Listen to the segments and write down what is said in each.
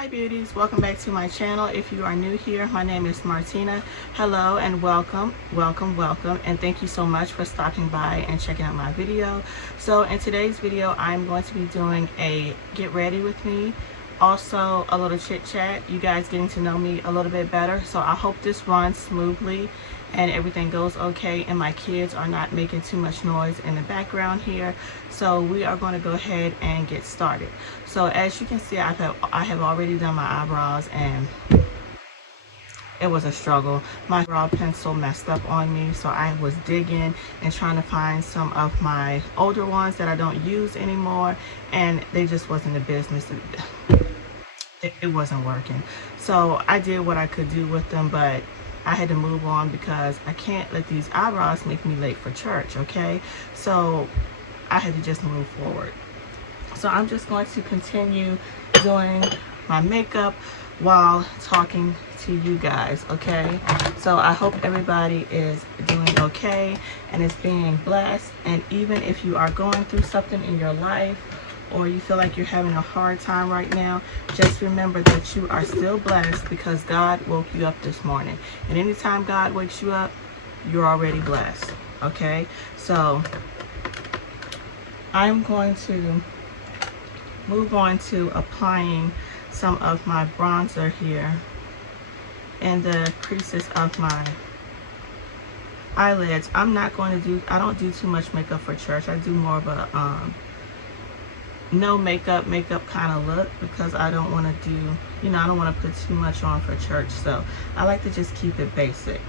Hi beauties, welcome back to my channel. If you are new here, my name is Martina. Hello and welcome, and thank you so much for stopping by and checking out my video. So in today's video, I'm going to be doing a get ready with me, also a little chit chat, you guys getting to know me a little bit better. So I hope this runs smoothly and everything goes okay and my kids are not making too much noise in the background here. So we are going to go ahead and get started. So as you can see, I have already done my eyebrows and it was a struggle. My brow pencil messed up on me, so I was digging and trying to find some of my older ones that I don't use anymore, and they just wasn't the business. It wasn't working. So I did what I could do with them, but I had to move on because I can't let these eyebrows make me late for church, okay? So I had to just move forward. So I'm just going to continue doing my makeup while talking to you guys, okay? So I hope everybody is doing okay and is being blessed. And even if you are going through something in your life or you feel like you're having a hard time right now, just remember that you are still blessed because God woke you up this morning. And anytime God wakes you up, you're already blessed, okay? So I'm going to move on to applying some of my bronzer here in the creases of my eyelids. I don't do too much makeup for church. I do more of a no makeup kind of look because I don't want to do, I don't want to put too much on for church. So I like to just keep it basic.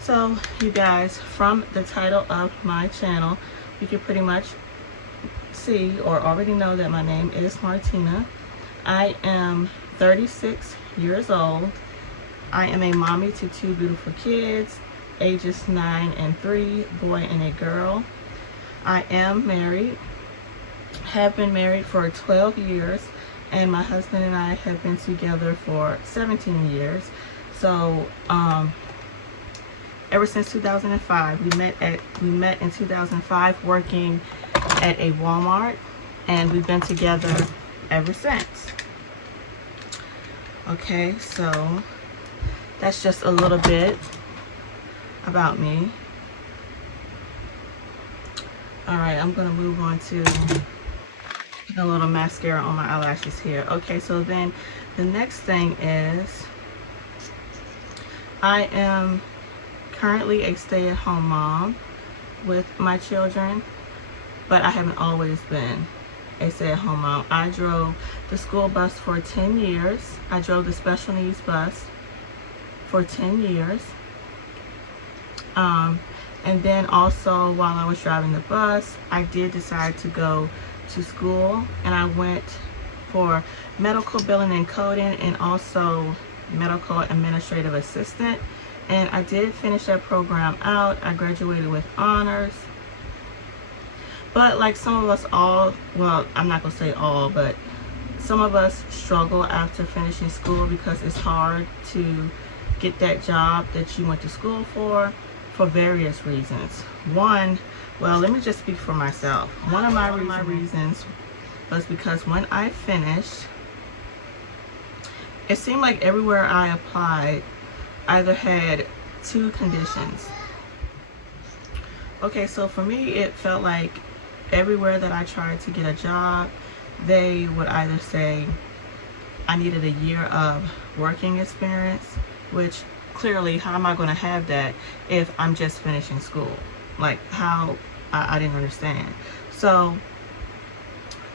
So you guys, from the title of my channel, you can pretty much see or already know that my name is Martina. I am 36 years old. I am a mommy to two beautiful kids, ages 9 and 3, boy and a girl. I am married, have been married for 12 years, and my husband and I have been together for 17 years. So ever since 2005, we met in 2005 working at a Walmart, and we've been together ever since. Okay, so that's just a little bit about me. All right, I'm gonna move on to a little mascara on my eyelashes here. Okay, so then the next thing is I am currently a stay-at-home mom with my children, but I haven't always been a stay-at-home mom. I drove the school bus for 10 years. I drove the special needs bus for 10 years. And then also while I was driving the bus, I did decide to go to school, and I went for medical billing and coding and also medical administrative assistant. And I did finish that program out. I graduated with honors. But like some of us all, well, I'm not gonna say all, but some of us struggle after finishing school because it's hard to get that job that you went to school for various reasons. One, well, let me just speak for myself. One of my reasons was because when I finished, it seemed like everywhere I applied either had two conditions. Okay, so for me, it felt like everywhere that I tried to get a job, they would either say I needed a year of working experience, which clearly, how am I going to have that if I'm just finishing school? Like, how? I didn't understand. So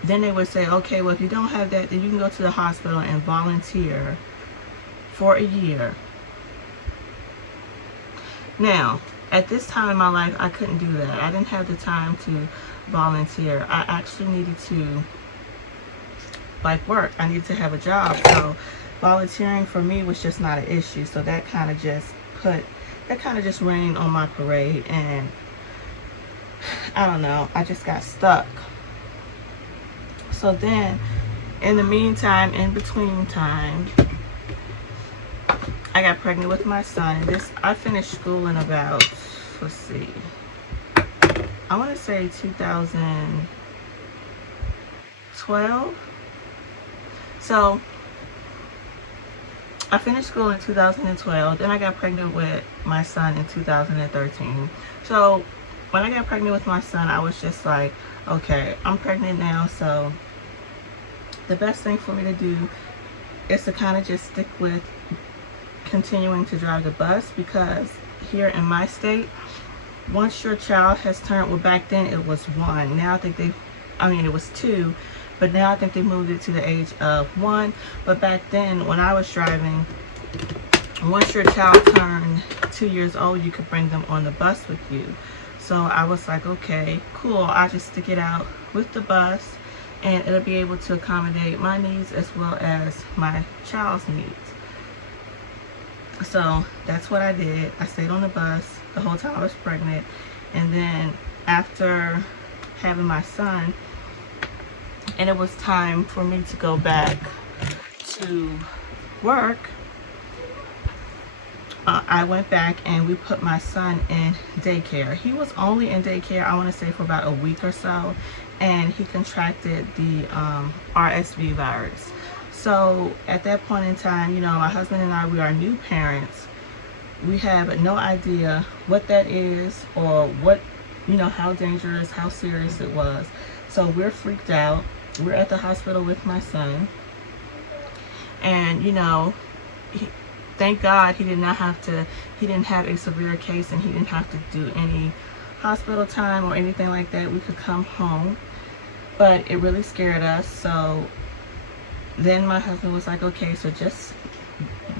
then they would say, okay, well, if you don't have that, then you can go to the hospital and volunteer for a year. Now, at this time in my life, I couldn't do that. I didn't have the time to volunteer. I actually needed to work. I needed to have a job. So volunteering for me was just not an issue. So that kind of just rained on my parade, and I don't know, I just got stuck. So then in the meantime, in between time, I got pregnant with my son, and I finished school in about, let's see, I want to say 2012. So I finished school in 2012. Then I got pregnant with my son in 2013. So when I got pregnant with my son, I was just like, okay, I'm pregnant now, so the best thing for me to do is to kind of just stick with continuing to drive the bus, because here in my state, once your child has turned, well, back then it was 1. Now I think it was 2, but now I think they moved it to the age of 1. But back then, when I was driving, once your child turned 2 years old, you could bring them on the bus with you. So I was like, okay, cool. I'll just stick it out with the bus, and it'll be able to accommodate my needs as well as my child's needs. So that's what I did. I stayed on the bus the whole time I was pregnant. And then after having my son, and it was time for me to go back to work, I went back and we put my son in daycare. He was only in daycare, I want to say, for about a week or so, and he contracted the RSV virus. So at that point in time, you know, my husband and I, we are new parents. We have no idea what that is, or what, you know, how dangerous, how serious it was. So we're freaked out. We're at the hospital with my son, and you know, thank God he didn't have a severe case, and he didn't have to do any hospital time or anything like that. We could come home, but it really scared us. So then my husband was like, okay, so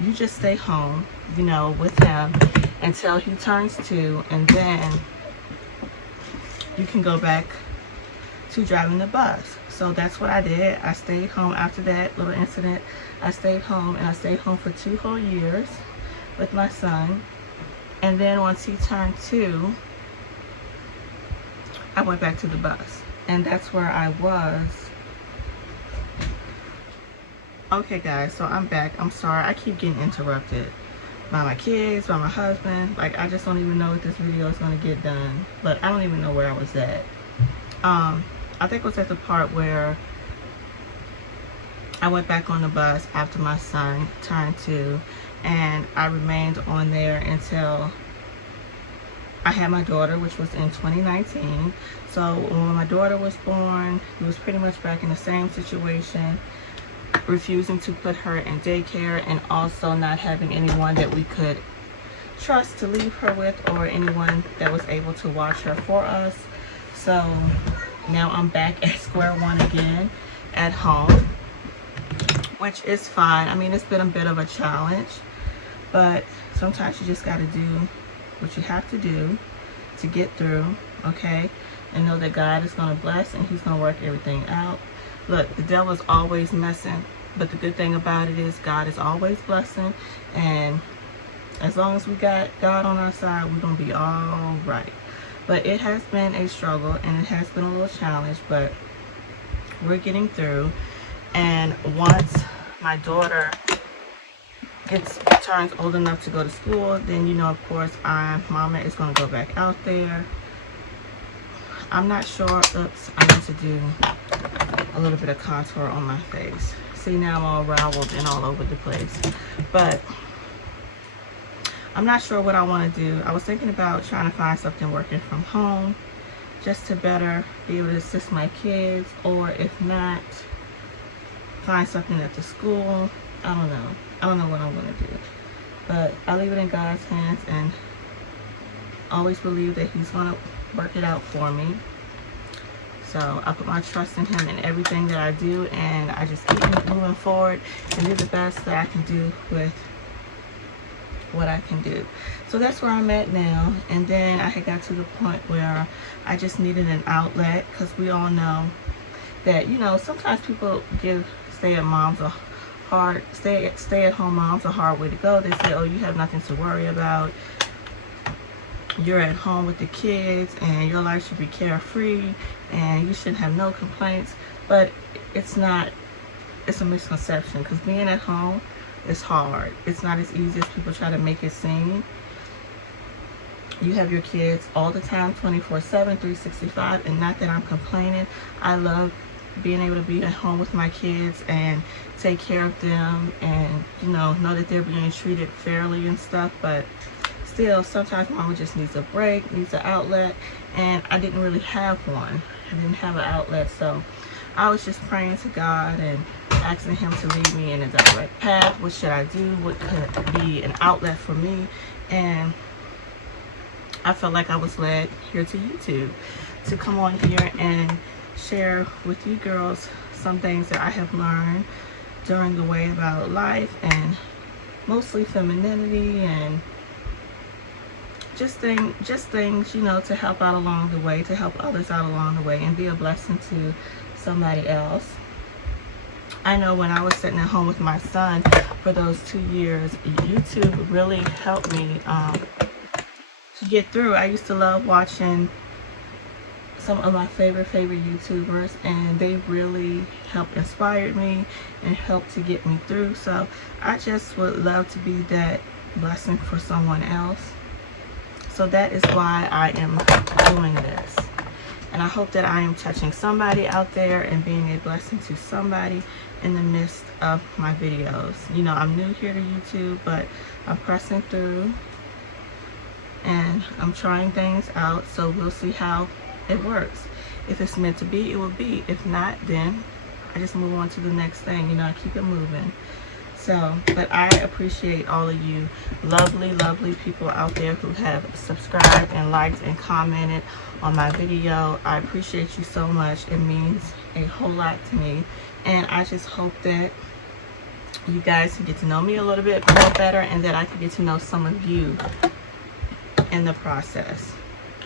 you just stay home, you know, with him until he turns 2, and then you can go back to driving the bus. So that's what I did. I stayed home after that little incident. I stayed home, and I stayed home for 2 whole years with my son. And then once he turned 2, I went back to the bus, and that's where I was. Okay guys, so I'm back. I'm sorry, I keep getting interrupted by my kids, by my husband. Like, I just don't even know if this video is going to get done, but I don't even know where I was at. I think it was at the part where I went back on the bus after my son turned 2, and I remained on there until I had my daughter, which was in 2019. So when my daughter was born, it was pretty much back in the same situation, refusing to put her in daycare, and also not having anyone that we could trust to leave her with, or anyone that was able to watch her for us. So now I'm back at square one again at home, which is fine. I mean, it's been a bit of a challenge, but sometimes you just got to do what you have to do to get through, okay? And know that God is going to bless, and he's going to work everything out. Look, the devil is always messing, but the good thing about it is God is always blessing, and as long as we got God on our side, we're going to be all right. But it has been a struggle, and it has been a little challenge, but we're getting through. And once my daughter turns old enough to go to school, then, you know, of course, mama is going to go back out there. I'm not sure. Oops, I need to do a little bit of contour on my face. See, now I'm all riled and all over the place. But I'm not sure what I want to do. I was thinking about trying to find something working from home, just to better be able to assist my kids, or if not, find something at the school. I don't know. I don't know what I'm going to do. But I leave it in God's hands, and always believe that he's going to work it out for me. So I put my trust in him in everything that I do, and I just keep moving forward and do the best that I can do with what I can do. So that's where I'm at now. And then I had got to the point where I just needed an outlet, because we all know that, you know, sometimes people give stay-at-home moms a hard way to go. They say, oh, you have nothing to worry about. You're at home with the kids, and your life should be carefree, and you shouldn't have no complaints. But it's not. It's a misconception, because being at home is hard. It's not as easy as people try to make it seem. You have your kids all the time, 24/7, 365, and not that I'm complaining. I love being able to be at home with my kids and take care of them, and know that they're being treated fairly and stuff. But still, sometimes mama just needs a break, needs an outlet, and I didn't really have one. I didn't have an outlet, so I was just praying to God and asking him to lead me in a direct path. What should I do? What could be an outlet for me? And I felt like I was led here to YouTube to come on here and share with you girls some things that I have learned during the way about life, and mostly femininity, and just things, to help out along the way, to help others out along the way, and be a blessing to somebody else. I know when I was sitting at home with my son for those 2 years, YouTube really helped me to get through. I used to love watching some of my favorite YouTubers, and they really helped inspire me and helped to get me through. So I just would love to be that blessing for someone else. So that is why I am doing this, and I hope that I am touching somebody out there and being a blessing to somebody in the midst of my videos. I'm new here to YouTube, but I'm pressing through and I'm trying things out, so we'll see how it works. If it's meant to be, it will be. If not, then I just move on to the next thing. I keep it moving. So, but I appreciate all of you lovely people out there who have subscribed and liked and commented on my video. I appreciate you so much. It means a whole lot to me, and I just hope that you guys can get to know me a little bit more better, and that I can get to know some of you in the process.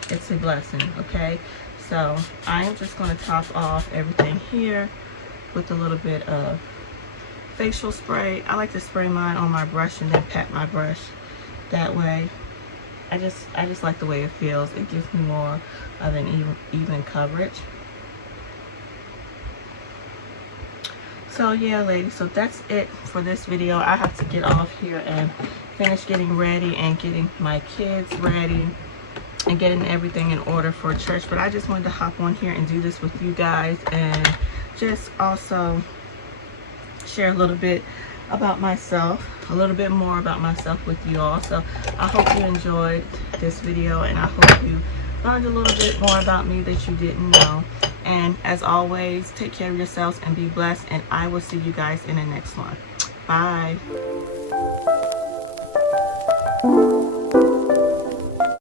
It's a blessing, okay? So I am just going to top off everything here with a little bit of facial spray. I like to spray mine on my brush and then pat my brush that way. I just like the way it feels. It gives me more of an even coverage. So yeah, ladies, so that's it for this video. I have to get off here and finish getting ready and getting my kids ready and getting everything in order for church. But I just wanted to hop on here and do this with you guys, and just also share a little bit about myself, a little bit more about myself with you all. So I hope you enjoyed this video, and I hope you learned a little bit more about me that you didn't know. And as always, take care of yourselves and be blessed, and I will see you guys in the next one. Bye.